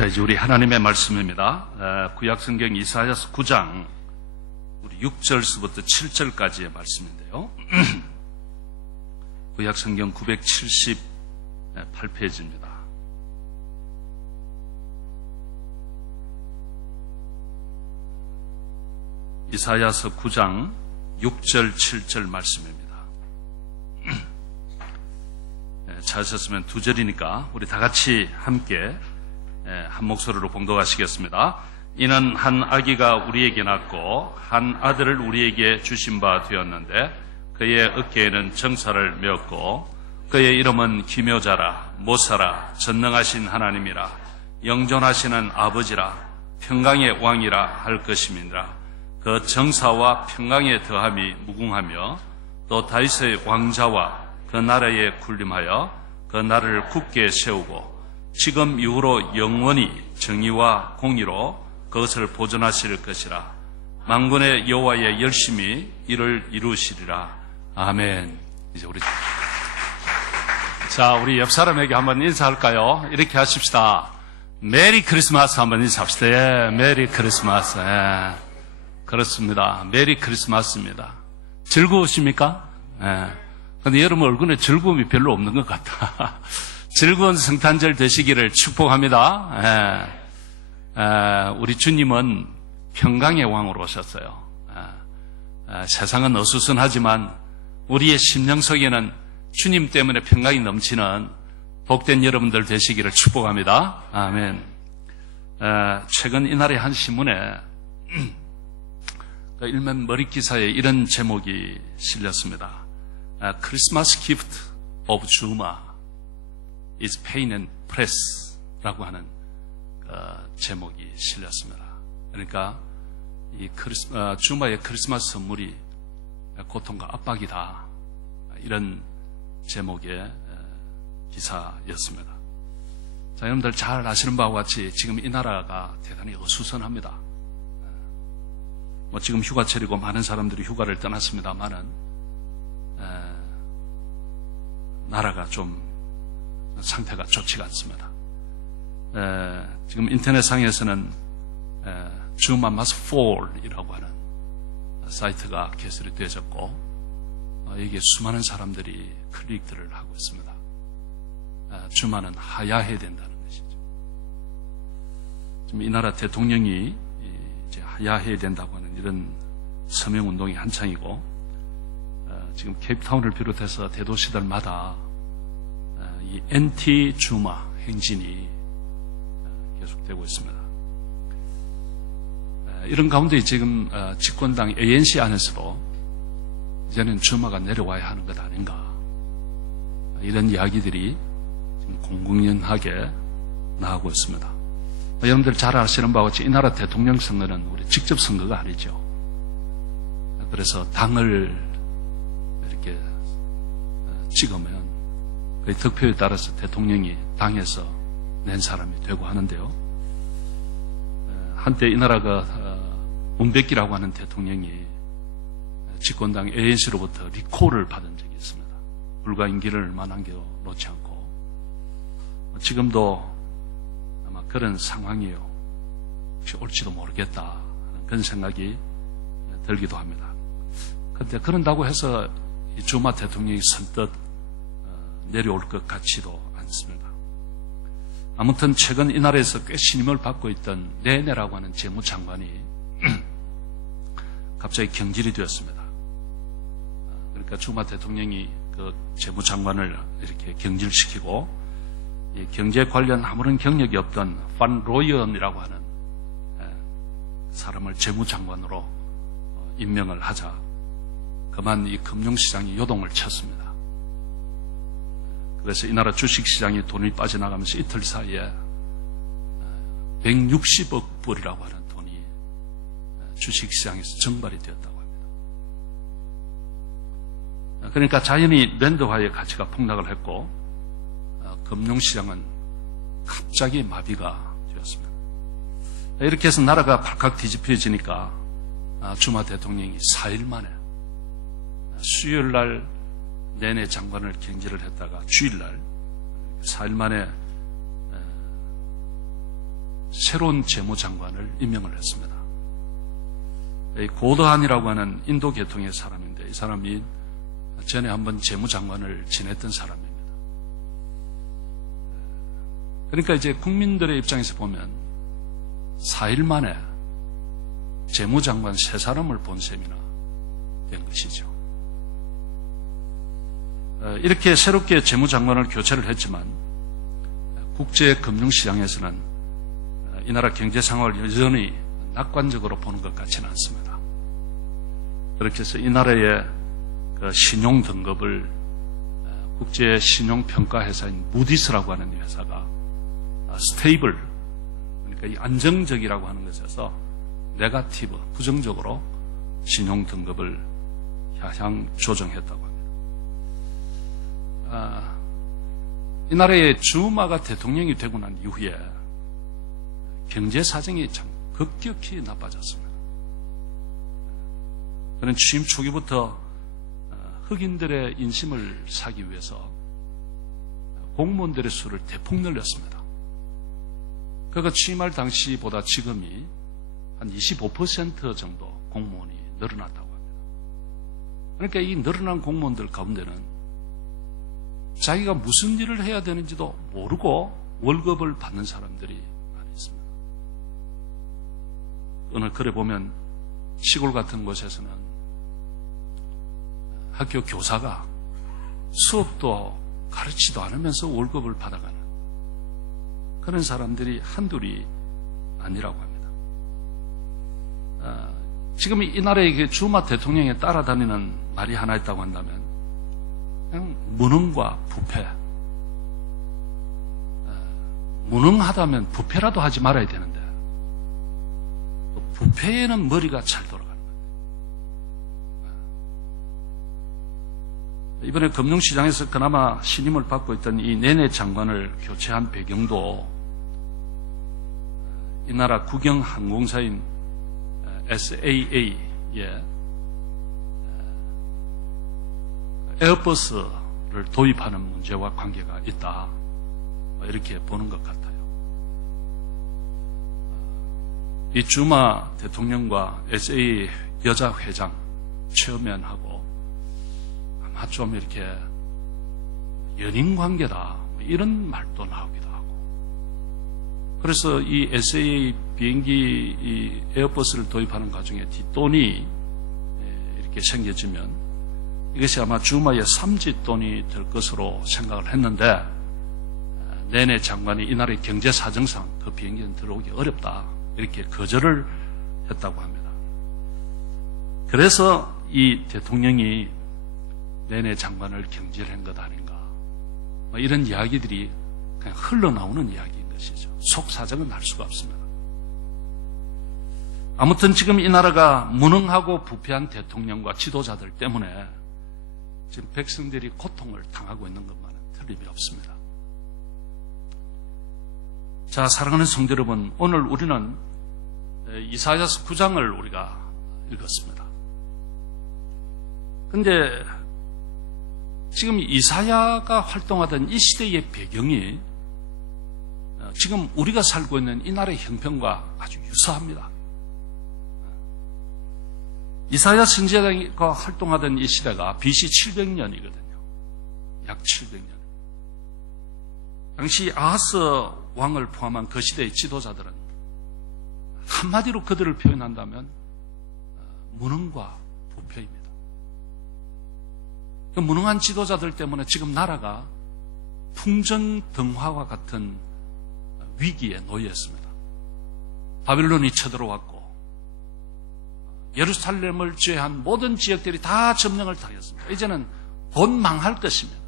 자, 이제 우리 하나님의 말씀입니다. 구약성경 이사야서 9장 우리 6절부터 7절까지의 말씀인데요. 구약성경 978페이지입니다. 이사야서 9장 6절 7절 말씀입니다. 찾으셨으면 두 절이니까 우리 다 같이 함께 한 목소리로 봉독하시겠습니다. 이는 한 아기가 우리에게 낳고 한 아들을 우리에게 주신 바 되었는데 그의 어깨에는 정사를 메었고 그의 이름은 기묘자라 모사라 전능하신 하나님이라 영존하시는 아버지라 평강의 왕이라 할 것임이니라. 그 정사와 평강의 더함이 무궁하며 또 다윗의 왕자와 그 나라에 군림하여 그 나라를 굳게 세우고 지금 이후로 영원히 정의와 공의로 그것을 보존하실 것이라. 만군의 여호와의 열심히 이를 이루시리라. 아멘. 이제 우리 옆 사람에게 한번 인사할까요? 이렇게 하십시다. 메리 크리스마스 한번 인사합시다. 예, 메리 크리스마스. 예, 그렇습니다. 메리 크리스마스입니다. 즐거우십니까? 예. 근데 여러분 얼굴에 즐거움이 별로 없는 것 같아. 즐거운 성탄절 되시기를 축복합니다. 우리 주님은 평강의 왕으로 오셨어요. 세상은 어수선하지만 우리의 심령 속에는 주님 때문에 평강이 넘치는 복된 여러분들 되시기를 축복합니다. 아멘. 최근 이날의 한 신문에 일면 머릿기사에 이런 제목이 실렸습니다. Christmas gift of Juma is pain and press라고 하는 제목이 실렸습니다. 그러니까 이 주마의 크리스마스 선물이 고통과 압박이다. 이런 제목의 기사였습니다. 자, 여러분들 잘 아시는 바와 같이 지금 이 나라가 대단히 어수선합니다. 지금 휴가철이고 많은 사람들이 휴가를 떠났습니다만은 나라가 좀 상태가 좋지가 않습니다. 지금 인터넷상에서는 Juma must fall이라고 하는 사이트가 개설이 되어졌고 여기에 수많은 사람들이 클릭들을 하고 있습니다. 주마는 하야해야 된다는 것이죠. 지금 이 나라 대통령이 이제 하야해야 된다고 하는 이런 서명운동이 한창이고 지금 케이프타운을 비롯해서 대도시들마다 이 엔티 주마 행진이 계속되고 있습니다. 이런 가운데 지금 집권당 ANC 안에서도 이제는 주마가 내려와야 하는 것 아닌가, 이런 이야기들이 지금 공공연하게 나오고 있습니다. 여러분들 잘 아시는 바와 같이 이 나라 대통령 선거는 우리 직접 선거가 아니죠. 그래서 당을 이렇게 찍으면 그 득표에 따라서 대통령이 당에서 낸 사람이 되고 하는데요. 한때 이 나라가 문백기라고 하는 대통령이 집권당 ANC로부터 리콜을 받은 적이 있습니다. 불과 임기를 얼마 남겨놓지 않고 지금도 아마 그런 상황이에요. 혹시 올지도 모르겠다 하는 그런 생각이 들기도 합니다. 그런데 그런다고 해서 이 주마 대통령이 선뜻 내려올 것 같지도 않습니다. 아무튼 최근 이 나라에서 꽤 신임을 받고 있던 네네라고 하는 재무장관이 갑자기 경질이 되었습니다. 그러니까 주마 대통령이 그 재무장관을 이렇게 경질시키고 이 경제 관련 아무런 경력이 없던 판 로이언이라고 하는 사람을 재무장관으로 임명을 하자 그만 이 금융시장이 요동을 쳤습니다. 그래서 이 나라 주식시장에 돈이 빠져나가면서 이틀 사이에 160억 불이라고 하는 돈이 주식시장에서 증발이 되었다고 합니다. 그러니까 자연히 랜드화의 가치가 폭락을 했고 금융시장은 갑자기 마비가 되었습니다. 이렇게 해서 나라가 발칵 뒤집혀지니까 주마 대통령이 4일 만에 수요일날 내내 장관을 경질을 했다가 주일날 4일 만에 새로운 재무장관을 임명을 했습니다. 이 고드한이라고 하는 인도 계통의 사람인데 이 사람이 전에 한번 재무장관을 지냈던 사람입니다. 그러니까 이제 국민들의 입장에서 보면 4일 만에 재무장관 3사람을 본 셈이나 된 것이죠. 이렇게 새롭게 재무장관을 교체를 했지만 국제금융시장에서는 이 나라 경제 상황을 여전히 낙관적으로 보는 것 같지는 않습니다. 그렇게 해서 이 나라의 그 신용 등급을 국제 신용평가 회사인 무디스라고 하는 회사가 스테이블, 그러니까 이 안정적이라고 하는 것에서 네거티브, 부정적으로 신용 등급을 하향 조정했다고 합니다. 이 나라의 주마가 대통령이 되고 난 이후에 경제 사정이 참 급격히 나빠졌습니다. 그는 취임 초기부터 흑인들의 인심을 사기 위해서 공무원들의 수를 대폭 늘렸습니다. 그가 취임할 당시보다 지금이 한 25% 정도 공무원이 늘어났다고 합니다. 그러니까 이 늘어난 공무원들 가운데는 자기가 무슨 일을 해야 되는지도 모르고 월급을 받는 사람들이 많이 있습니다. 오늘 그래 보면 시골 같은 곳에서는 학교 교사가 수업도 가르치지도 않으면서 월급을 받아가는 그런 사람들이 한둘이 아니라고 합니다. 지금 이 나라의 주마 대통령에 따라다니는 말이 하나 있다고 한다면 그냥 무능과 부패. 무능하다면 부패라도 하지 말아야 되는데 부패에는 머리가 잘 돌아가는 거예요. 이번에 금융시장에서 그나마 신임을 받고 있던 이 내내 장관을 교체한 배경도 이 나라 국영항공사인 SAA의 에어버스를 도입하는 문제와 관계가 있다. 이렇게 보는 것 같아요. 이 주마 대통령과 SA 여자 회장 체어맨하고 아마 좀 이렇게 연인 관계다. 이런 말도 나오기도 하고. 그래서 이 SA 비행기 이 에어버스를 도입하는 과정에 뒷돈이 이렇게 생겨지면 이것이 아마 주마의 삼짓돈이 될 것으로 생각을 했는데 내내 장관이 이 나라의 경제 사정상 그 비행기는 들어오기 어렵다 이렇게 거절을 했다고 합니다. 그래서 이 대통령이 내내 장관을 경질한 것 아닌가 이런 이야기들이 그냥 흘러나오는 이야기인 것이죠. 속 사정은 알 수가 없습니다. 아무튼 지금 이 나라가 무능하고 부패한 대통령과 지도자들 때문에 지금 백성들이 고통을 당하고 있는 것만은 틀림이 없습니다. 자, 사랑하는 성도 여러분, 오늘 우리는 이사야서 9장을 우리가 읽었습니다. 그런데 지금 이사야가 활동하던 이 시대의 배경이 지금 우리가 살고 있는 이 나라의 형편과 아주 유사합니다. 이사야 선지자가 활동하던 이 시대가 BC 700년이거든요. 약 700년. 당시 아하스 왕을 포함한 그 시대의 지도자들은 한마디로 그들을 표현한다면 무능과 부패입니다. 그 무능한 지도자들 때문에 지금 나라가 풍전등화와 같은 위기에 놓여 있습니다. 바빌론이 쳐들어왔고 예루살렘을 제외한 모든 지역들이 다 점령을 당했습니다. 이제는 곧 망할 것입니다.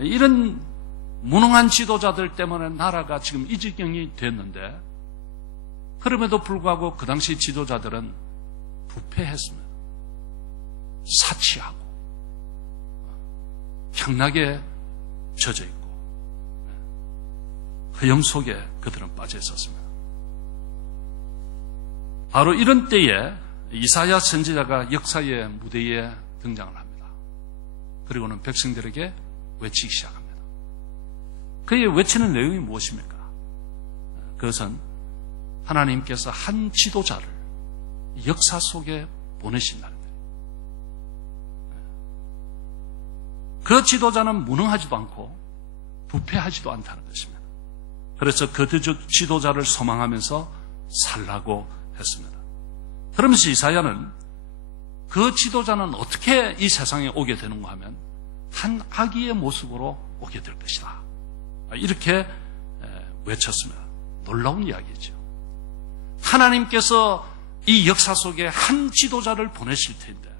이런 무능한 지도자들 때문에 나라가 지금 이 지경이 됐는데 그럼에도 불구하고 그 당시 지도자들은 부패했습니다. 사치하고 향락에 젖어 있고 허영 속에 그들은 빠져 있었습니다. 바로 이런 때에 이사야 선지자가 역사의 무대에 등장을 합니다. 그리고는 백성들에게 외치기 시작합니다. 그의 외치는 내용이 무엇입니까? 그것은 하나님께서 한 지도자를 역사 속에 보내신다는 거예요. 그 지도자는 무능하지도 않고 부패하지도 않다는 것입니다. 그래서 그 지도자를 소망하면서 살라고 했습니다. 그러면서 이사야는 그 지도자는 어떻게 이 세상에 오게 되는가 하면 한 아기의 모습으로 오게 될 것이다. 이렇게 외쳤습니다. 놀라운 이야기죠. 하나님께서 이 역사 속에 한 지도자를 보내실 텐데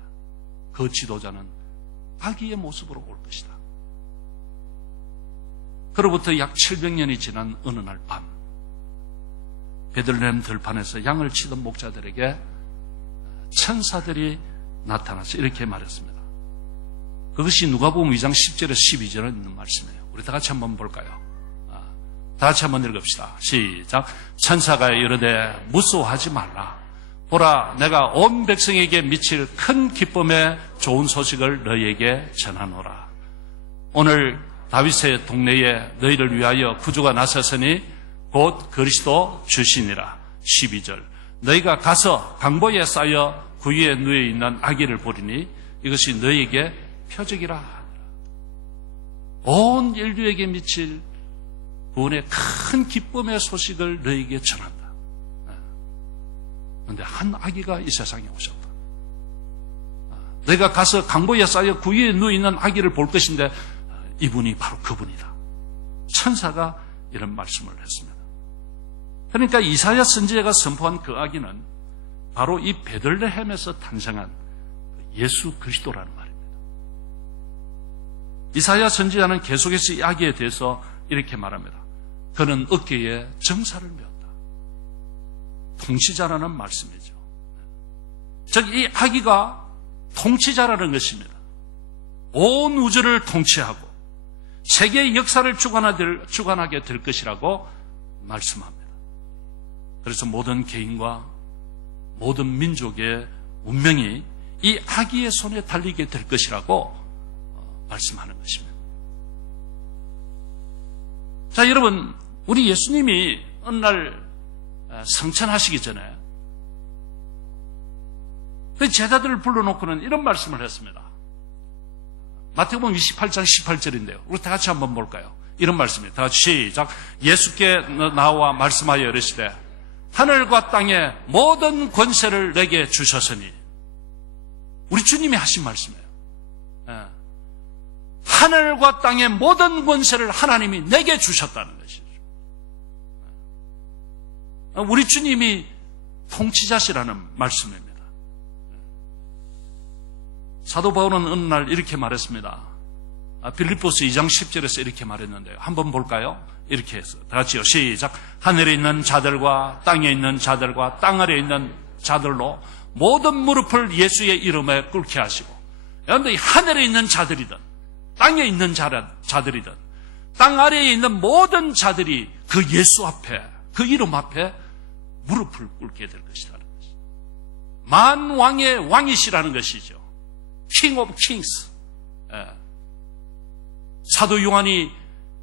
그 지도자는 아기의 모습으로 올 것이다. 그로부터 약 700년이 지난 어느 날 밤, 베들레헴 들판에서 양을 치던 목자들에게 천사들이 나타나서 이렇게 말했습니다. 그것이 누가복음 2장 10절에서 12절에 있는 말씀이에요. 우리 다 같이 한번 볼까요? 다 같이 한번 읽읍시다. 시작. 천사가 이르되 무서워하지 말라. 보라, 내가 온 백성에게 미칠 큰 기쁨의 좋은 소식을 너희에게 전하노라. 오늘 다윗의 동네에 너희를 위하여 구주가 나섰으니 곧 그리스도 주시니라. 12절. 너희가 가서 강보에 쌓여 구유에 누워 있는 아기를 보리니 이것이 너희에게 표적이라 하니라. 온 인류에게 미칠 구원의 큰 기쁨의 소식을 너희에게 전한다. 그런데 한 아기가 이 세상에 오셨다. 너희가 가서 강보에 쌓여 구유에 누워 있는 아기를 볼 것인데 이분이 바로 그분이다. 천사가 이런 말씀을 했습니다. 그러니까 이사야 선지자가 선포한 그 아기는 바로 이 베들레헴에서 탄생한 예수 그리스도라는 말입니다. 이사야 선지자는 계속해서 이 아기에 대해서 이렇게 말합니다. 그는 어깨에 정사를 메었다. 통치자라는 말씀이죠. 즉 이 아기가 통치자라는 것입니다. 온 우주를 통치하고 세계의 역사를 주관하게 될 것이라고 말씀합니다. 그래서 모든 개인과 모든 민족의 운명이 이 아기의 손에 달리게 될 것이라고 말씀하는 것입니다. 자, 여러분, 우리 예수님이 어느 날 성천하시기 전에 그 제자들을 불러놓고는 이런 말씀을 했습니다. 마태복음 28장 18절인데요. 우리 다 같이 한번 볼까요? 이런 말씀이에요. 다 같이 시작. 예수께 나와 말씀하여 이르시되 하늘과 땅의 모든 권세를 내게 주셨으니. 우리 주님이 하신 말씀이에요. 하늘과 땅의 모든 권세를 하나님이 내게 주셨다는 것이죠. 우리 주님이 통치자시라는 말씀입니다. 사도 바울은 어느 날 이렇게 말했습니다. 빌립보서 2장 10절에서 이렇게 말했는데요. 한번 볼까요? 이렇게 해서 다 같이요. 시작. 하늘에 있는 자들과 땅에 있는 자들과 땅 아래에 있는 자들로 모든 무릎을 예수의 이름에 꿇게 하시고. 그런데 하늘에 있는 자들이든 땅에 있는 자들이든 땅 아래에 있는 모든 자들이 그 예수 앞에, 그 이름 앞에 무릎을 꿇게 될 것이라는 것이죠. 만왕의 왕이시라는 것이죠. King of Kings. 사도 요한이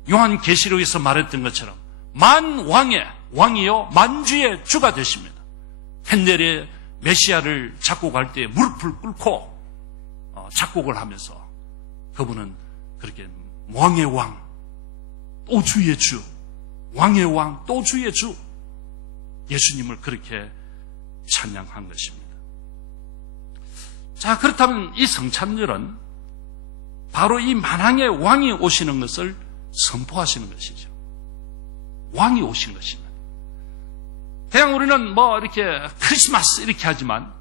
요한계시록에서 말했던 것처럼 만왕의 왕이요 만주의 주가 되십니다. 헨델의 메시아를 작곡할 때 무릎을 꿇고 작곡을 하면서 그분은 그렇게 왕의 왕, 또 주의 주, 왕의 왕, 또 주의 주, 예수님을 그렇게 찬양한 것입니다. 자, 그렇다면 이 성찬절은 바로 이 만왕의 왕이 오시는 것을 선포하시는 것이죠. 왕이 오신 것입니다. 그냥 우리는 이렇게 크리스마스 이렇게 하지만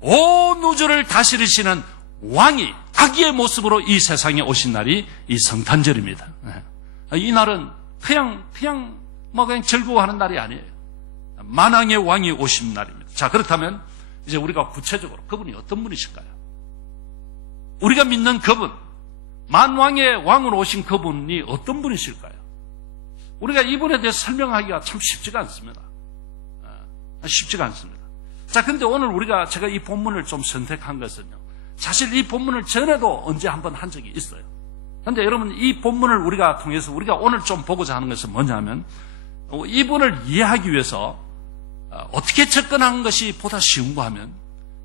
온 우주를 다스리시는 왕이 아기의 모습으로 이 세상에 오신 날이 이 성탄절입니다. 이 날은 그냥 즐거워하는 날이 아니에요. 만왕의 왕이 오신 날입니다. 자, 그렇다면 이제 우리가 구체적으로 그분이 어떤 분이실까요? 우리가 믿는 그분, 만왕의 왕으로 오신 그분이 어떤 분이실까요? 우리가 이분에 대해서 설명하기가 참 쉽지가 않습니다. 쉽지가 않습니다. 자, 근데 오늘 제가 이 본문을 좀 선택한 것은요. 사실 이 본문을 전에도 언제 한번 한 적이 있어요. 그런데 여러분, 이 본문을 우리가 통해서 우리가 오늘 좀 보고자 하는 것은 뭐냐면, 이분을 이해하기 위해서 어떻게 접근하는 것이 보다 쉬운가 하면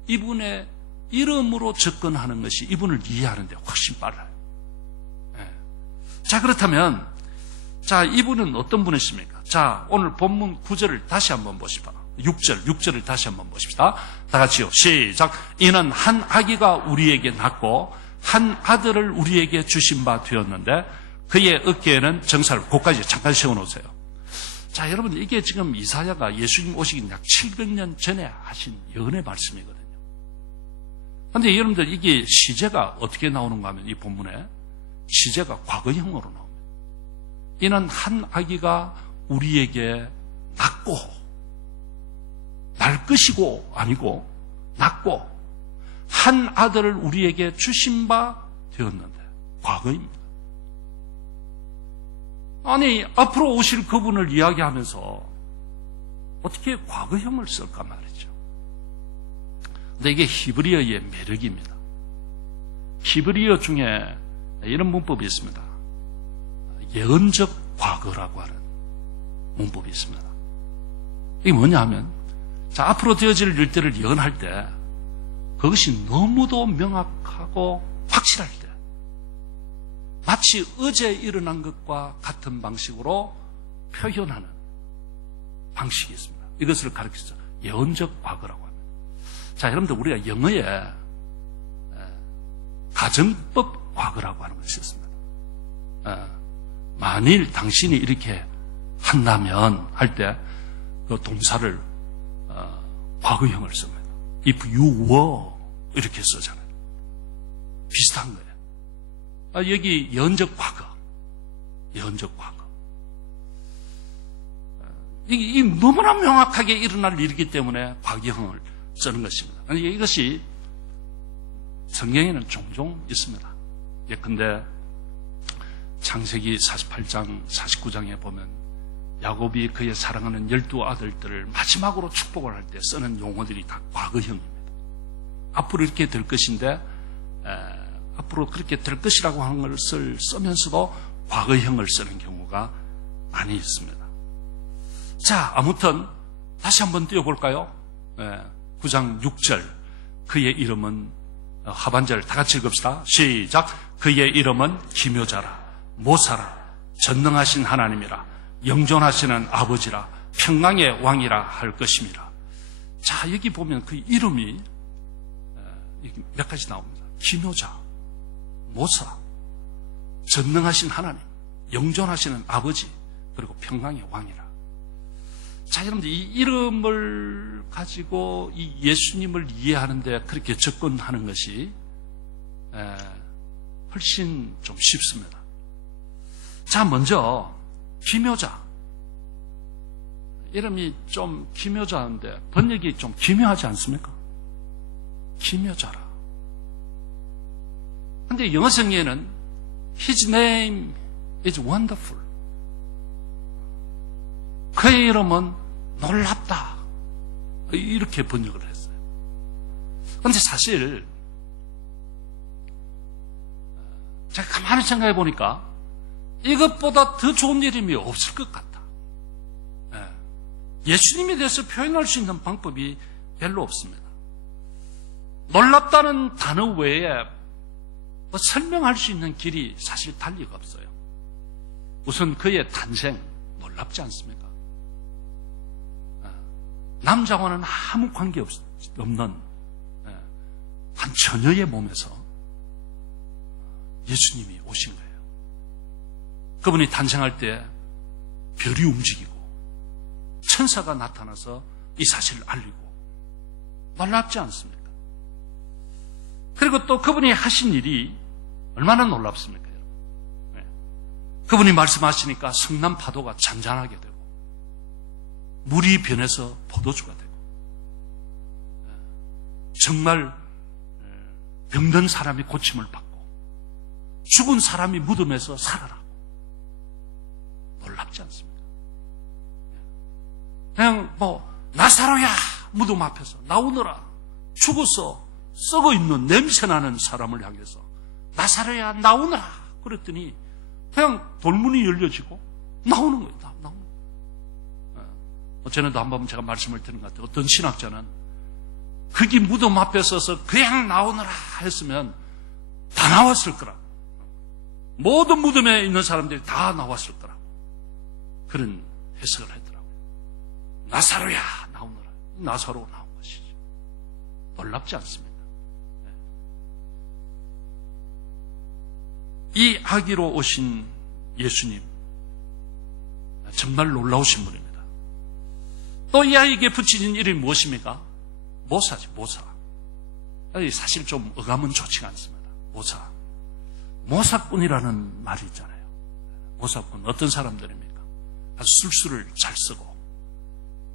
이분의 이름으로 접근하는 것이 이분을 이해하는 데 훨씬 빨라요. 네. 자, 그렇다면 자, 이분은 어떤 분이십니까? 자, 오늘 본문 9절을 다시 한번 보십시다. 6절을 다시 한번 보십시다. 다 같이요. 시작. 이는 한 아기가 우리에게 낳고 한 아들을 우리에게 주신 바 되었는데 그의 어깨에는 정사를, 그까지 잠깐 세워놓으세요. 자, 여러분, 이게 지금 이사야가 예수님 오시기 약 700년 전에 하신 예언의 말씀이거든요. 그런데 여러분들, 이게 시제가 어떻게 나오는가 하면 이 본문에 시제가 과거형으로 나옵니다. 이는 한 아기가 우리에게 낳고, 날 것이고 아니고 낳고 한 아들을 우리에게 주신 바 되었는데, 과거입니다. 아니, 앞으로 오실 그분을 이야기하면서 어떻게 과거형을 쓸까 말이죠. 근데 이게 히브리어의 매력입니다. 히브리어 중에 이런 문법이 있습니다. 예언적 과거라고 하는 문법이 있습니다. 이게 뭐냐 하면, 자, 앞으로 되어질 일들을 예언할 때 그것이 너무도 명확하고 확실할 때, 마치 어제 일어난 것과 같은 방식으로 표현하는 방식이 있습니다. 이것을 가르쳐서 예언적 과거라고 합니다. 자, 여러분들, 우리가 영어에 가정법 과거라고 하는 것이 있습니다. 만일 당신이 이렇게 한다면 할 때 그 동사를 과거형을 씁니다. If you were 이렇게 쓰잖아요. 비슷한 거예요. 여기 예언적 과거, 예언적 과거. 이게 너무나 명확하게 일어날 일이기 때문에 과거형을 쓰는 것입니다. 이것이 성경에는 종종 있습니다. 예컨대 창세기 48장, 49장에 보면 야곱이 그의 사랑하는 12 아들들을 마지막으로 축복을 할 때 쓰는 용어들이 다 과거형입니다. 앞으로 이렇게 될 것인데, 앞으로 그렇게 될 것이라고 하는 것을 쓰면서도 과거형을 쓰는 경우가 많이 있습니다. 자, 아무튼 다시 한번 띄워볼까요? 9장 6절. 그의 이름은, 하반절 다 같이 읽읍시다. 시작. 그의 이름은 기묘자라, 모사라, 전능하신 하나님이라, 영존하시는 아버지라, 평강의 왕이라 할 것입니다. 자, 여기 보면 그 이름이 몇 가지 나옵니다. 기묘자, 모사, 전능하신 하나님, 영존하시는 아버지, 그리고 평강의 왕이라. 자, 여러분들, 이 이름을 가지고 이 예수님을 이해하는데 그렇게 접근하는 것이 훨씬 좀 쉽습니다. 자, 먼저 기묘자. 이름이 좀 기묘자인데 번역이 좀 기묘하지 않습니까? 기묘자라. 근데 영어 성경에는 His name is wonderful. 그의 이름은 놀랍다. 이렇게 번역을 했어요. 그런데 사실 제가 가만히 생각해 보니까 이것보다 더 좋은 이름이 없을 것 같다. 예수님에 대해서 표현할 수 있는 방법이 별로 없습니다. 놀랍다는 단어 외에 뭐 설명할 수 있는 길이 사실 달리가 없어요. 우선 그의 탄생 놀랍지 않습니까? 남자와는 아무 관계 없는 한 처녀의 몸에서 예수님이 오신 거예요. 그분이 탄생할 때 별이 움직이고 천사가 나타나서 이 사실을 알리고 놀랍지 않습니까? 그리고 또 그분이 하신 일이 얼마나 놀랍습니까? 그분이 말씀하시니까 성난 파도가 잔잔하게 되고 물이 변해서 포도주가 되고 정말 병든 사람이 고침을 받고 죽은 사람이 무덤에서 살아나고 놀랍지 않습니까? 그냥 나사로야 무덤 앞에서 나오너라, 죽어서 썩어 있는 냄새나는 사람을 향해서 나사로야 나오너라 그랬더니 그냥 돌문이 열려지고 나오는 거예요. 나오는 거예요. 어제도 한번 제가 말씀을 드린 것 같아요. 어떤 신학자는 거기 무덤 앞에 서서 그냥 나오느라 했으면 다 나왔을 거라고. 모든 무덤에 있는 사람들이 다 나왔을 거라고. 그런 해석을 했더라고요. 나사로야 나오느라. 나사로 나온 것이죠. 놀랍지 않습니까? 이 아기로 오신 예수님 정말 놀라우신 분입니다. 또 이 아이에게 붙이신 이름이 무엇입니까? 모사지, 모사. 사실 좀 어감은 좋지가 않습니다. 모사. 모사꾼이라는 말이 있잖아요. 모사꾼 어떤 사람들입니까? 아주 술수를 잘 쓰고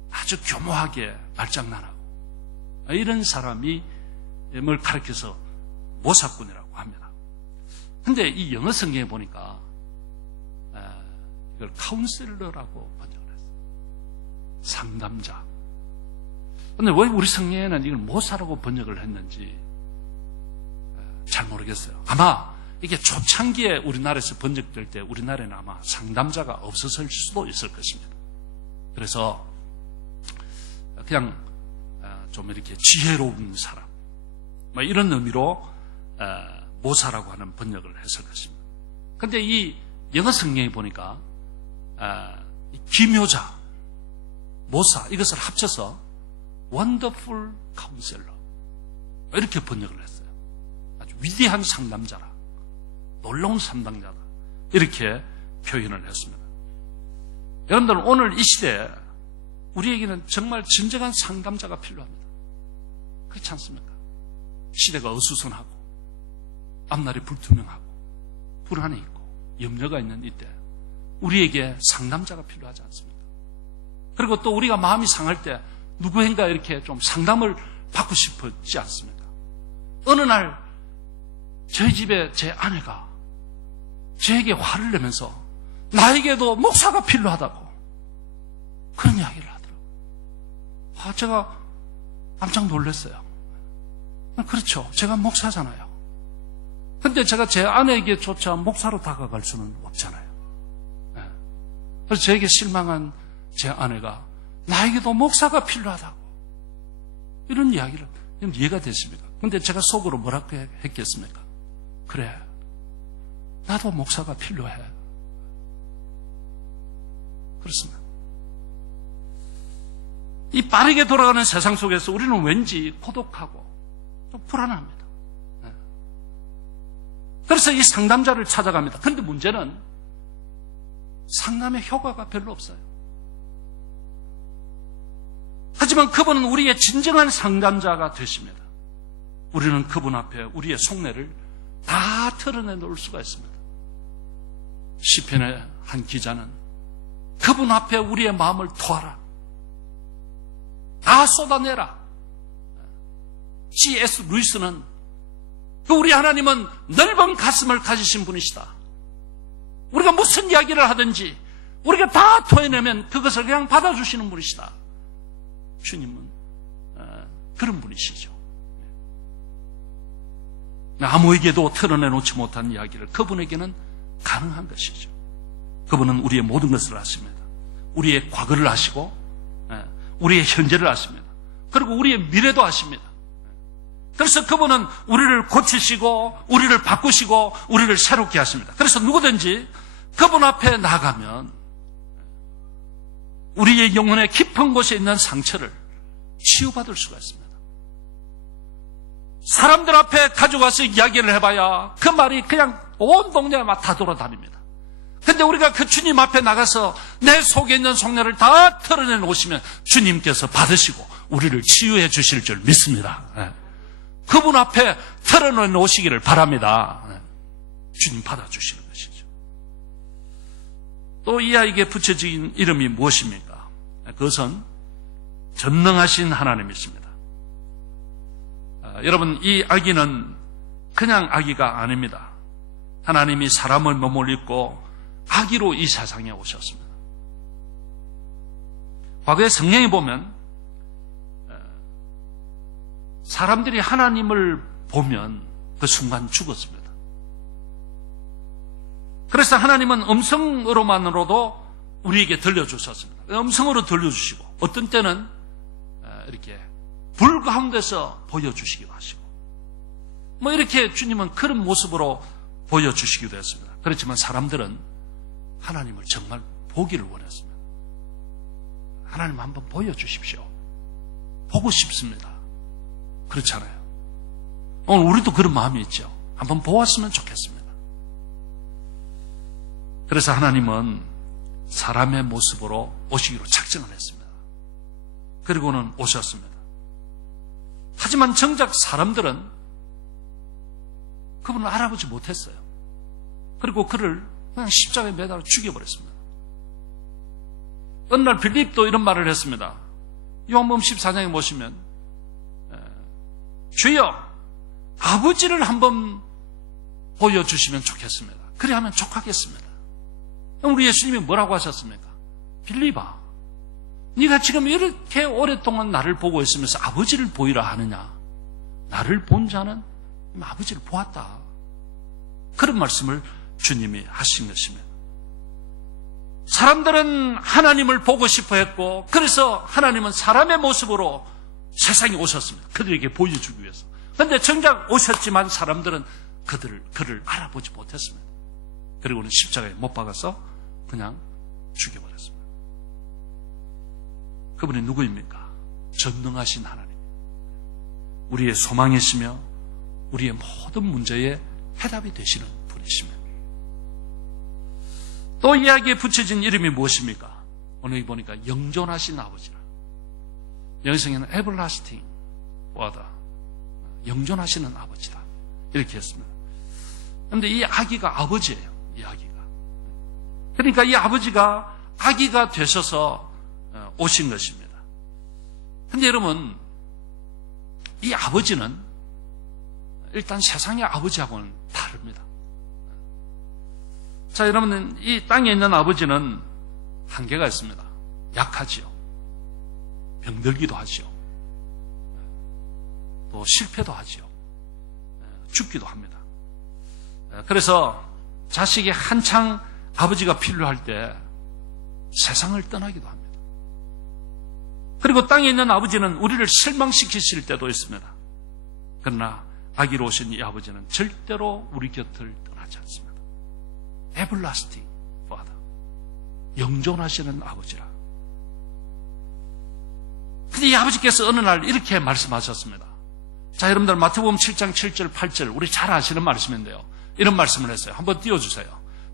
아주 교모하게 말장난하고 이런 사람이 뭘 가리켜서 모사꾼이라고 합니다. 근데 이 영어 성경에 보니까 이걸 카운셀러라고 번역을 했어요. 상담자. 근데 왜 우리 성경에는 이걸 모사라고 번역을 했는지 잘 모르겠어요. 아마 이게 초창기에 우리나라에서 번역될 때 우리나라에는 아마 상담자가 없었을 수도 있을 것입니다. 그래서 그냥 좀 이렇게 지혜로운 사람 뭐 이런 의미로 모사라고 하는 번역을 했을 것입니다. 그런데 이 영어 성경에 보니까 기묘자, 모사 이것을 합쳐서 Wonderful Counselor 이렇게 번역을 했어요. 아주 위대한 상담자라, 놀라운 상담자다 이렇게 표현을 했습니다. 여러분들 오늘 이 시대에 우리에게는 정말 진정한 상담자가 필요합니다. 그렇지 않습니까? 시대가 어수선하고 앞날이 불투명하고 불안이 있고 염려가 있는 이때 우리에게 상담자가 필요하지 않습니까? 그리고 또 우리가 마음이 상할 때 누구인가 이렇게 좀 상담을 받고 싶었지 않습니까? 어느 날 저희 집에 제 아내가 저에게 화를 내면서 나에게도 목사가 필요하다고 그런 이야기를 하더라고요. 제가 깜짝 놀랐어요. 그렇죠. 제가 목사잖아요. 근데 제가 제 아내에게조차 목사로 다가갈 수는 없잖아요. 그래서 저에게 실망한 제 아내가 나에게도 목사가 필요하다고 이런 이야기를 이해가 됐습니까? 근데 제가 속으로 뭐라고 했겠습니까? 그래, 나도 목사가 필요해. 그렇습니다. 이 빠르게 돌아가는 세상 속에서 우리는 왠지 고독하고 좀 불안합니다. 그래서 이 상담자를 찾아갑니다. 그런데 문제는 상담의 효과가 별로 없어요. 하지만 그분은 우리의 진정한 상담자가 되십니다. 우리는 그분 앞에 우리의 속내를 다 털어내 놓을 수가 있습니다. 시편의 한 기자는 그분 앞에 우리의 마음을 토하라. 다 쏟아내라. C.S. 루이스는 우리 하나님은 넓은 가슴을 가지신 분이시다. 우리가 무슨 이야기를 하든지 우리가 다 토해내면 그것을 그냥 받아주시는 분이시다. 주님은 그런 분이시죠. 아무에게도 털어내놓지 못한 이야기를 그분에게는 가능한 것이죠. 그분은 우리의 모든 것을 아십니다. 우리의 과거를 아시고 우리의 현재를 아십니다. 그리고 우리의 미래도 아십니다. 그래서 그분은 우리를 고치시고 우리를 바꾸시고 우리를 새롭게 하십니다. 그래서 누구든지 그분 앞에 나가면 우리의 영혼의 깊은 곳에 있는 상처를 치유받을 수가 있습니다. 사람들 앞에 가져가서 이야기를 해봐야 그 말이 그냥 온 동네에 막 다 돌아다닙니다. 근데 우리가 그 주님 앞에 나가서 내 속에 있는 속내를 다 털어내 놓으시면 주님께서 받으시고 우리를 치유해 주실 줄 믿습니다. 그분 앞에 털어내 놓으시기를 바랍니다. 주님 받아주시는 것이죠. 또 이 아이에게 붙여진 이름이 무엇입니까? 그것은 전능하신 하나님이십니다. 여러분, 이 아기는 그냥 아기가 아닙니다. 하나님이 사람을 몸을 입고 아기로 이 세상에 오셨습니다. 과거에 성경에 보면 사람들이 하나님을 보면 그 순간 죽었습니다. 그래서 하나님은 음성으로만으로도 우리에게 들려주셨습니다. 음성으로 들려주시고 어떤 때는 이렇게 불 가운데서 보여주시기도 하시고 뭐 이렇게 주님은 그런 모습으로 보여주시기도 했습니다. 그렇지만 사람들은 하나님을 정말 보기를 원했습니다. 하나님 한번 보여주십시오. 보고 싶습니다. 그렇잖아요. 오늘 우리도 그런 마음이 있죠. 한번 보았으면 좋겠습니다. 그래서 하나님은 사람의 모습으로 오시기로 작정을 했습니다. 그리고는 오셨습니다. 하지만 정작 사람들은 그분을 알아보지 못했어요. 그리고 그를 그냥 십자가에 매달아 죽여버렸습니다. 어느 날 빌립도 이런 말을 했습니다. 요한복음 14장에 보시면 주여 아버지를 한번 보여주시면 좋겠습니다. 그래 하면 족하겠습니다. 우리 예수님이 뭐라고 하셨습니까? 빌립아, 네가 지금 이렇게 오랫동안 나를 보고 있으면서 아버지를 보이라 하느냐? 나를 본 자는 아버지를 보았다. 그런 말씀을 주님이 하신 것입니다. 사람들은 하나님을 보고 싶어 했고, 그래서 하나님은 사람의 모습으로 세상에 오셨습니다. 그들에게 보여주기 위해서. 그런데 정작 오셨지만 사람들은 그를 알아보지 못했습니다. 그리고는 십자가에 못 박아서 그냥 죽여버렸습니다. 그분이 누구입니까? 전능하신 하나님. 우리의 소망이시며 우리의 모든 문제의 해답이 되시는 분이십니다. 또 이야기에 붙여진 이름이 무엇입니까? 오늘 보니까 영존하신 아버지라. 영성에는 everlasting father, 영존하시는 아버지다 이렇게 했습니다. 그런데 이 아기가 아버지예요. 이 아기가. 그러니까 이 아버지가 아기가 되셔서 오신 것입니다. 그런데 여러분, 이 아버지는 일단 세상의 아버지하고는 다릅니다. 자, 여러분, 이 땅에 있는 아버지는 한계가 있습니다. 약하지요. 병들기도 하지요. 또 실패도 하지요. 죽기도 합니다. 그래서 자식이 한창 아버지가 필요할 때 세상을 떠나기도 합니다. 그리고 땅에 있는 아버지는 우리를 실망시키실 때도 있습니다. 그러나 아기로 오신 이 아버지는 절대로 우리 곁을 떠나지 않습니다. everlasting father, 영존하시는 아버지라. 근데 이 아버지께서 어느 날 이렇게 말씀하셨습니다. 자, 여러분들 마태복음 7장 7절 8절 우리 잘 아시는 말씀인데요. 이런 말씀을 했어요. 한번 띄워주세요.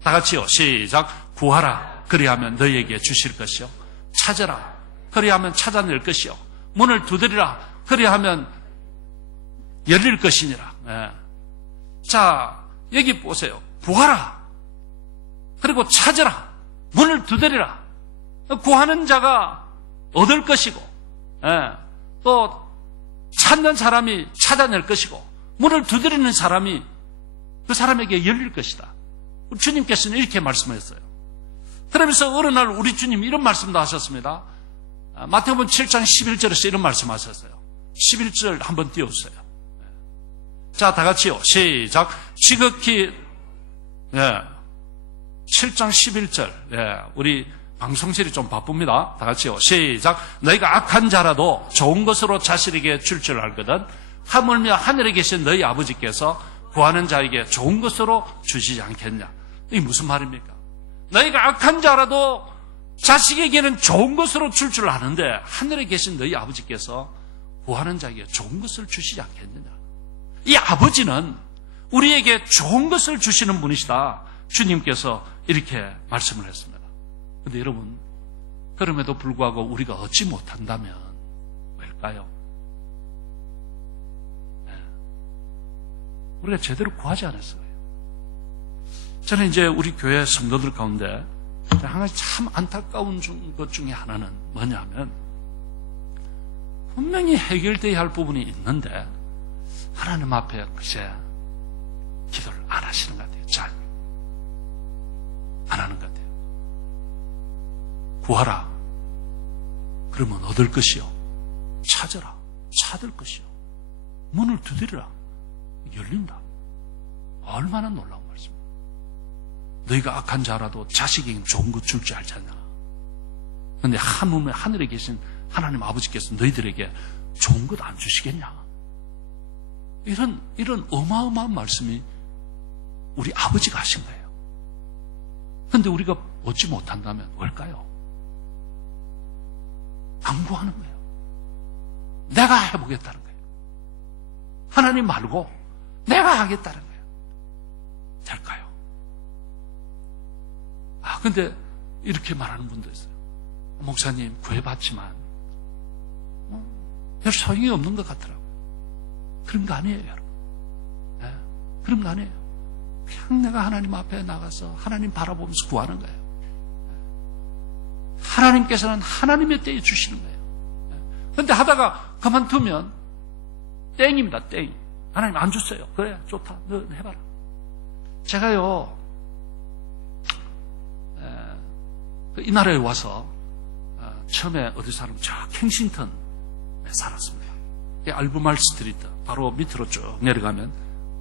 다 같이요. 시작. 구하라. 그리하면 너희에게 주실 것이요. 찾아라. 그리하면 찾아낼 것이요. 문을 두드리라. 그리하면 열릴 것이니라. 네. 자, 여기 보세요. 구하라. 그리고 찾아라. 문을 두드리라. 구하는 자가 얻을 것이고, 네. 또 찾는 사람이 찾아낼 것이고, 문을 두드리는 사람이 그 사람에게 열릴 것이다. 우리 주님께서는 이렇게 말씀하셨어요. 그러면서 어느 날 우리 주님이 이런 말씀도 하셨습니다. 마태복음 7장 11절에서 이런 말씀하셨어요. 11절 한번 띄워주세요. 자, 다 같이요. 시작. 지극히 7장 11절. 우리 방송실이 좀 바쁩니다. 다 같이요. 시작. 너희가 악한 자라도 좋은 것으로 자식에게 줄 줄 알거든 하물며 하늘에 계신 너희 아버지께서 구하는 자에게 좋은 것으로 주시지 않겠냐. 이게 무슨 말입니까? 너희가 악한 자라도 자식에게는 좋은 것으로 줄 줄 아는데 하늘에 계신 너희 아버지께서 구하는 자에게 좋은 것을 주시지 않겠느냐. 이 아버지는 우리에게 좋은 것을 주시는 분이시다. 주님께서 이렇게 말씀을 했습니다. 그런데 여러분, 그럼에도 불구하고 우리가 얻지 못한다면 왜일까요? 우리가 제대로 구하지 않았어요. 저는 이제 우리 교회 성도들 가운데 한 가지 참 안타까운 것 중에 하나는 뭐냐면, 분명히 해결돼야 할 부분이 있는데 하나님 앞에 글쎄 기도를 안 하시는 것 같아요. 잘 안 하는 것 같아요. 구하라. 그러면 얻을 것이요. 찾아라. 찾을 것이요. 문을 두드리라. 열린다. 얼마나 놀라운 말씀입니다. 너희가 악한 자라도 자식에게 좋은 것 줄 줄 알잖아. 그런데 하늘에 계신 하나님 아버지께서 너희들에게 좋은 것 안 주시겠냐? 이런 어마어마한 말씀이 우리 아버지가 하신 거예요. 그런데 우리가 얻지 못한다면 뭘까요? 안 구하는 거예요. 내가 해보겠다는 거예요. 하나님 말고 내가 하겠다는 거예요. 될까요? 근데 이렇게 말하는 분도 있어요. 목사님, 구해봤지만 별 소용이 없는 것 같더라고요. 그런 거 아니에요, 여러분. 네, 그런 거 아니에요. 그냥 내가 하나님 앞에 나가서 하나님 바라보면서 구하는 거예요. 하나님께서는 하나님의 때에 주시는 거예요. 그런데 하다가 그만두면 땡입니다, 땡. 하나님 안 줬어요. 그래, 좋다. 너 해봐라. 제가요, 이 나라에 와서 처음에 어디 살면 저 켄싱턴에 살았습니다. 알브말 스트리트 바로 밑으로 쭉 내려가면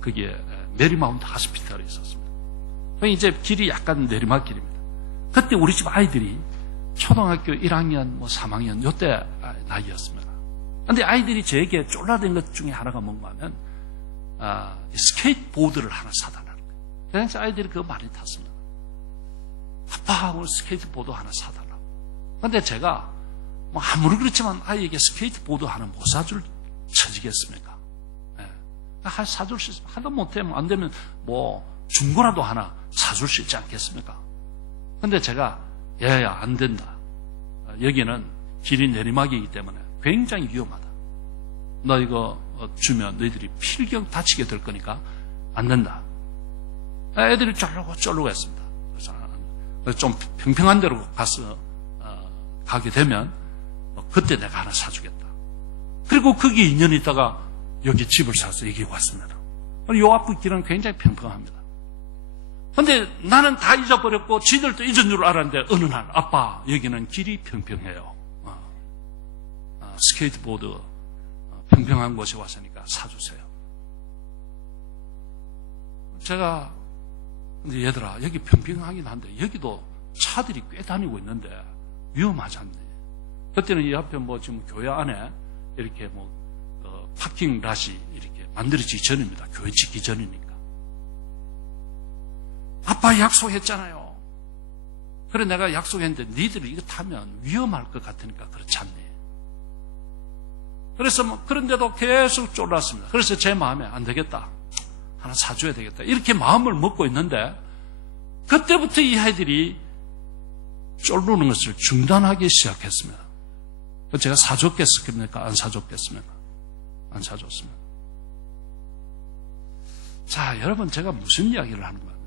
거기에 메리마운트 하스피탈이 있었습니다. 이제 길이 약간 내리막길입니다. 그때 우리 집 아이들이 초등학교 1학년, 3학년 요때 나이였습니다. 그런데 아이들이 저에게 쫄라댄 것 중에 하나가 뭔가 하면 스케이트보드를 하나 사달라는 거예요. 그래서 아이들이 그거 많이 탔습니다. 아빠, 오늘 스케이트보드 하나 사달라고. 그런데 제가 아무리 그렇지만 아이에게 스케이트보드 하나 못 사줄 처지겠습니까? 사줄 수 있으면 하다 못하면 안 되면 중고라도 하나 사줄 수 있지 않겠습니까? 근데 제가 야야 안 된다. 여기는 길이 내리막이기 때문에 굉장히 위험하다. 너 이거 주면 너희들이 필경 다치게 될 거니까 안 된다. 애들이 쫄르고 했습니다. 그래서 좀 평평한 데로 가게 되면 그때 내가 하나 사주겠다. 그리고 거기에 2년 있다가 여기 집을 사서 여기 왔습니다. 요 앞의 길은 굉장히 평평합니다. 그런데 나는 다 잊어버렸고 지들도 잊은 줄 알았는데 어느 날 아빠 여기는 길이 평평해요. 스케이트보드 평평한 곳에 왔으니까 사주세요. 제가 근데 얘들아 여기 평평하긴 한데 여기도 차들이 꽤 다니고 있는데 위험하지 않니? 그때는 이 앞에 지금 교회 안에 이렇게 파킹 랏이 이렇게 만들어지기 전입니다. 교회 짓기 전이니까. 아빠 약속했잖아요. 그래 내가 약속했는데 니들이 이거 타면 위험할 것 같으니까 그렇지 않니? 그래서 그런데도 계속 쫄랐습니다. 그래서 제 마음에 안 되겠다. 하나 사줘야 되겠다. 이렇게 마음을 먹고 있는데 그때부터 이 아이들이 쫄르는 것을 중단하기 시작했습니다. 제가 사줬겠습니까? 안 사줬겠습니까? 안 사줬습니다. 자, 여러분 제가 무슨 이야기를 하는 거예요?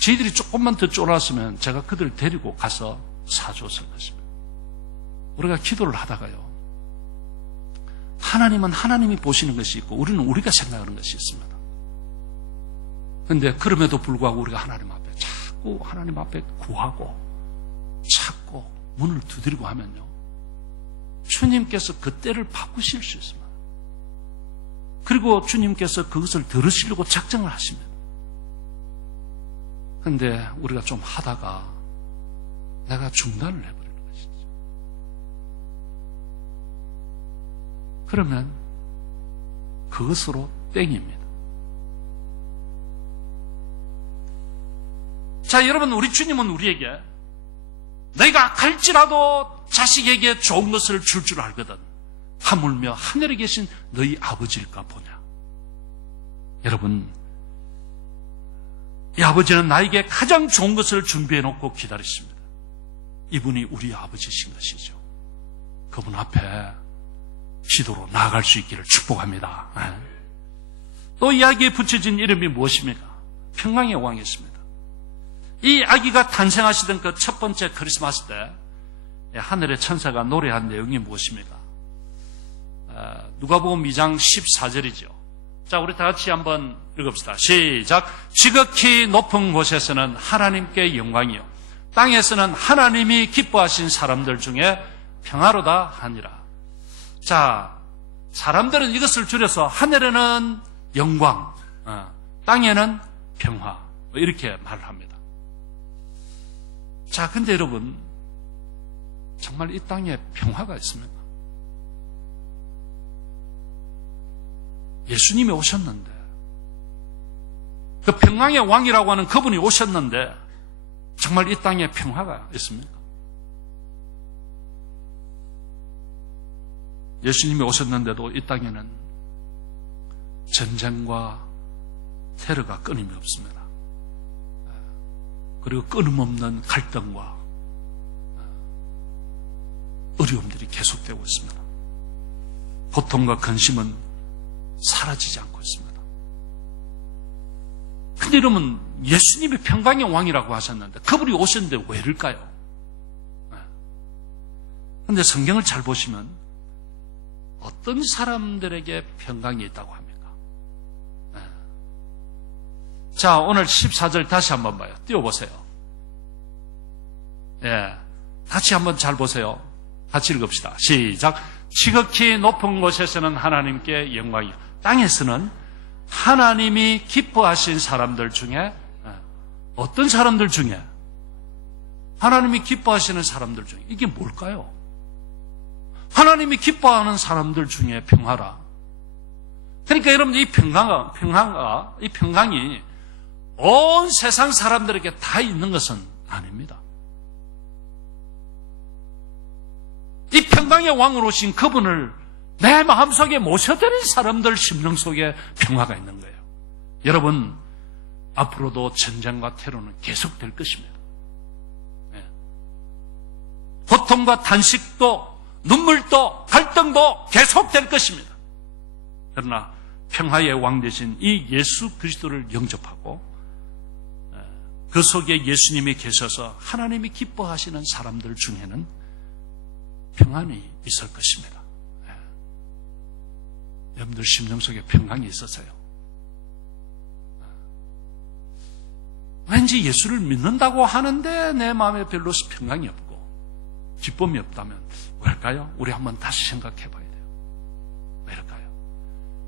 저희들이 조금만 더 쫄았으면 제가 그들을 데리고 가서 사줬을 것입니다. 우리가 기도를 하다가요. 하나님은 하나님이 보시는 것이 있고 우리는 우리가 생각하는 것이 있습니다. 그런데 그럼에도 불구하고 우리가 하나님 앞에 자꾸 하나님 앞에 구하고 찾고 문을 두드리고 하면요. 주님께서 그 때를 바꾸실 수 있습니다. 그리고 주님께서 그것을 들으시려고 작정을 하십니다. 그런데 우리가 좀 하다가 내가 중단을 해버리는 것이죠. 그러면 그것으로 땡입니다. 자, 여러분, 우리 주님은 우리에게 너희가 갈지라도 자식에게 좋은 것을 줄 줄 알거든. 하물며 하늘에 계신 너희 아버지일까 보냐. 여러분, 이 아버지는 나에게 가장 좋은 것을 준비해 놓고 기다리십니다. 이분이 우리 아버지신 것이죠. 그분 앞에 기도로 나아갈 수 있기를 축복합니다. 또 이야기에 붙여진 이름이 무엇입니까? 평강의 왕이십니다. 이 아기가 탄생하시던 그 첫 번째 크리스마스 때 하늘의 천사가 노래한 내용이 무엇입니까? 누가복음 2장 14절이죠. 자, 우리 다 같이 한번 읽읍시다. 시작. 지극히 높은 곳에서는 하나님께 영광이요 땅에서는 하나님이 기뻐하신 사람들 중에 평화로다 하니라. 자, 사람들은 이것을 줄여서 하늘에는 영광, 땅에는 평화 이렇게 말을 합니다. 자, 근데 여러분, 정말 이 땅에 평화가 있습니까? 예수님이 오셨는데, 그 평강의 왕이라고 하는 그분이 오셨는데, 정말 이 땅에 평화가 있습니까? 예수님이 오셨는데도 이 땅에는 전쟁과 테러가 끊임이 없습니다. 그리고 끊임없는 갈등과 어려움들이 계속되고 있습니다. 고통과 근심은 사라지지 않고 있습니다. 근데 여러분, 예수님이 평강의 왕이라고 하셨는데 그분이 오셨는데 왜 이럴까요? 그런데 성경을 잘 보시면 어떤 사람들에게 평강이 있다고 합니까? 자, 오늘 14절 다시 한번 봐요. 띄워보세요. 예, 같이 한번 잘 보세요. 같이 읽읍시다. 시작. 지극히 높은 곳에서는 하나님께 영광이, 땅에서는 하나님이 기뻐하신 사람들 중에, 어떤 사람들 중에? 하나님이 기뻐하시는 사람들 중에. 이게 뭘까요? 하나님이 기뻐하는 사람들 중에 평화라. 그러니까 여러분, 이 평강이 온 세상 사람들에게 다 있는 것은 아닙니다. 이 평강의 왕으로 오신 그분을 내 마음속에 모셔드린 사람들 심령 속에 평화가 있는 거예요. 여러분, 앞으로도 전쟁과 테러는 계속될 것입니다. 고통과 단식도 눈물도 갈등도 계속될 것입니다. 그러나 평화의 왕 되신 이 예수 그리스도를 영접하고 그 속에 예수님이 계셔서 하나님이 기뻐하시는 사람들 중에는 평안이 있을 것입니다. 여러분들 심령 속에 평강이 있었어요. 왠지 예수를 믿는다고 하는데 내 마음에 별로 평강이 없고 기쁨이 없다면 왜일까요? 우리 한번 다시 생각해 봐야 돼요. 왜일까요?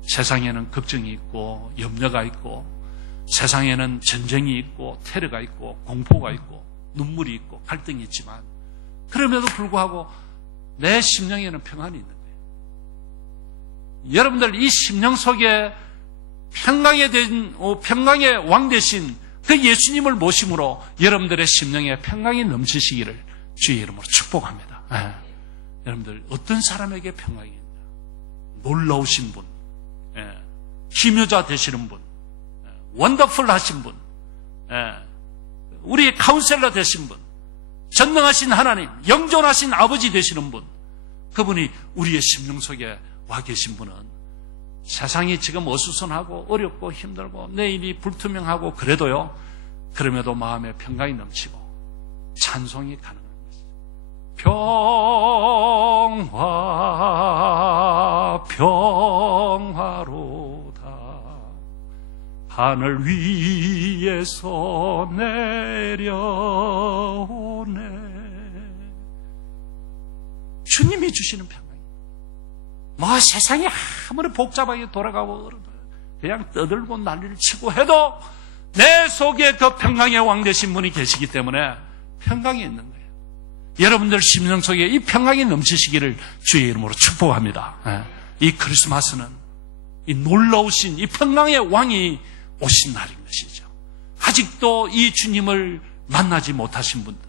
세상에는 걱정이 있고 염려가 있고 세상에는 전쟁이 있고 테러가 있고 공포가 있고 눈물이 있고 갈등이 있지만 그럼에도 불구하고 내 심령에는 평안이 있는 거예요. 여러분들 이 심령 속에 평강의 왕 되신 그 예수님을 모심으로 여러분들의 심령에 평강이 넘치시기를 주의 이름으로 축복합니다. 여러분들 어떤 사람에게 평강이 있나? 놀라우신 분, 힘유자 되시는 분, 원더풀 하신 분, 우리의 카운셀러 되신 분, 전능하신 하나님, 영존하신 아버지 되시는 분, 그분이 우리의 심령 속에 와 계신 분은 세상이 지금 어수선하고 어렵고 힘들고 내일이 불투명하고 그래도요, 그럼에도 마음에 평강이 넘치고 찬송이 가능한 것이죠. 평화 평화로다 하늘 위에서 내려오네. 주님이 주시는 평강이 뭐 세상이 아무리 복잡하게 돌아가고 그냥 떠들고 난리를 치고 해도 내 속에 그 평강의 왕 되신 분이 계시기 때문에 평강이 있는 거예요. 여러분들 심령 속에 이 평강이 넘치시기를 주의 이름으로 축복합니다. 이 크리스마스는 이 놀라우신 이 평강의 왕이 오신 날인 것이죠. 아직도 이 주님을 만나지 못하신 분들,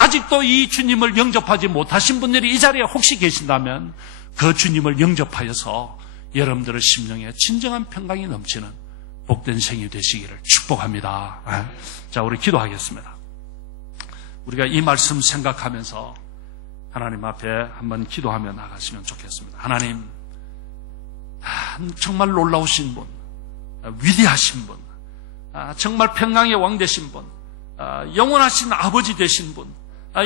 아직도 이 주님을 영접하지 못하신 분들이 이 자리에 혹시 계신다면 그 주님을 영접하여서 여러분들의 심령에 진정한 평강이 넘치는 복된 생이 되시기를 축복합니다. 자, 우리 기도하겠습니다. 우리가 이 말씀 생각하면서 하나님 앞에 한번 기도하며 나가시면 좋겠습니다. 하나님, 정말 놀라우신 분, 위대하신 분, 정말 평강의 왕 되신 분, 영원하신 아버지 되신 분,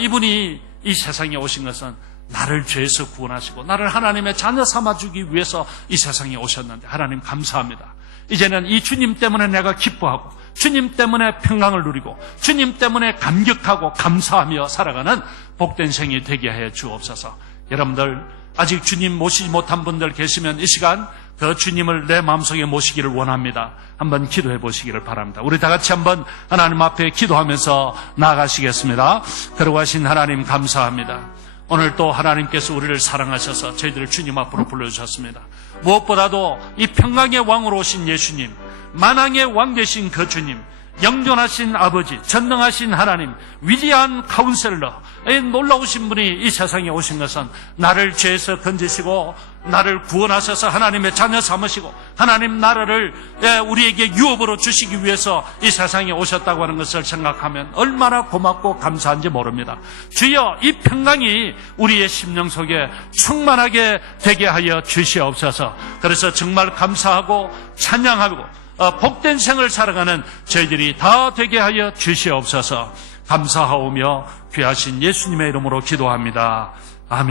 이분이 이 세상에 오신 것은 나를 죄에서 구원하시고 나를 하나님의 자녀 삼아주기 위해서 이 세상에 오셨는데 하나님 감사합니다. 이제는 이 주님 때문에 내가 기뻐하고 주님 때문에 평강을 누리고 주님 때문에 감격하고 감사하며 살아가는 복된 생이 되게 해 주옵소서. 여러분들 아직 주님 모시지 못한 분들 계시면 이 시간 그 주님을 내 마음속에 모시기를 원합니다. 한번 기도해 보시기를 바랍니다. 우리 다 같이 한번 하나님 앞에 기도하면서 나아가시겠습니다. 거룩하신 하나님 감사합니다. 오늘 또 하나님께서 우리를 사랑하셔서 저희들을 주님 앞으로 불러주셨습니다. 무엇보다도 이 평강의 왕으로 오신 예수님, 만왕의 왕 되신 그 주님, 영존하신 아버지, 전능하신 하나님, 위대한 카운셀러, 놀라우신 분이 이 세상에 오신 것은 나를 죄에서 건지시고 나를 구원하셔서 하나님의 자녀 삼으시고 하나님 나라를 우리에게 유업으로 주시기 위해서 이 세상에 오셨다고 하는 것을 생각하면 얼마나 고맙고 감사한지 모릅니다. 주여, 이 평강이 우리의 심령 속에 충만하게 되게 하여 주시옵소서. 그래서 정말 감사하고 찬양하고 복된 생을 살아가는 저희들이 다 되게 하여 주시옵소서. 감사하오며 귀하신 예수님의 이름으로 기도합니다. 아멘.